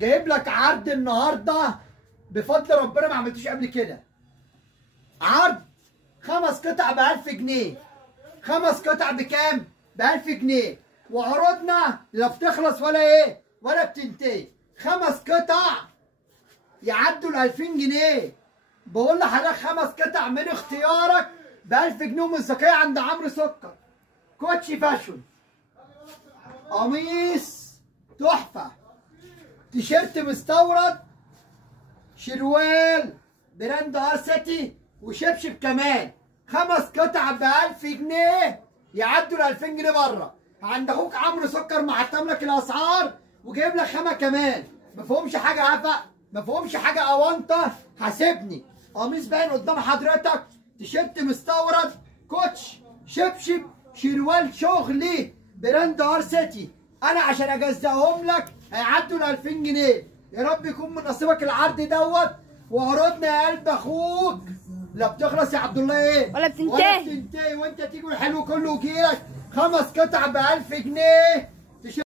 جايب لك عرض النهارده بفضل ربنا ما عملتوش قبل كده. عرض 5 قطع ب 1000 جنيه. 5 قطع بكام؟ ب 1000 جنيه. وعروضنا لا بتخلص ولا ايه؟ ولا بتنتهي. 5 قطع يعدوا ال 2000 جنيه. بقول لحضرتك 5 قطع من اختيارك ب 1000 جنيه ومصداقيه عند عمرو سكر. كوتشي فاشون. قميص تحفه. تيشيرت مستورد. شروال براند ارسيتي وشبشب كمان. 5 قطع ب 1000 جنيه يعدوا ال 2000 جنيه بره. عند اخوك عمرو سكر محطم لك الاسعار وجايب لك خامه كمان. ما فيهمش حاجه عفق، ما فيهمش حاجه اونطه، حاسبني. قميص باين قدام حضرتك، تيشيرت مستورد، كوتش، شبشب، شروال شغلي براند ارسيتي. انا عشان اجزأهم لك هيعدوا ال 2000 جنيه. يا رب يكون من نصيبك العرض دوت. وعروضنا يا قلب اخوك لا بتخلص يا عبد الله ايه؟ ولا بتنتهي. وانت تيجي والحلو كله يجيلك. 5 قطع ب 1000 جنيه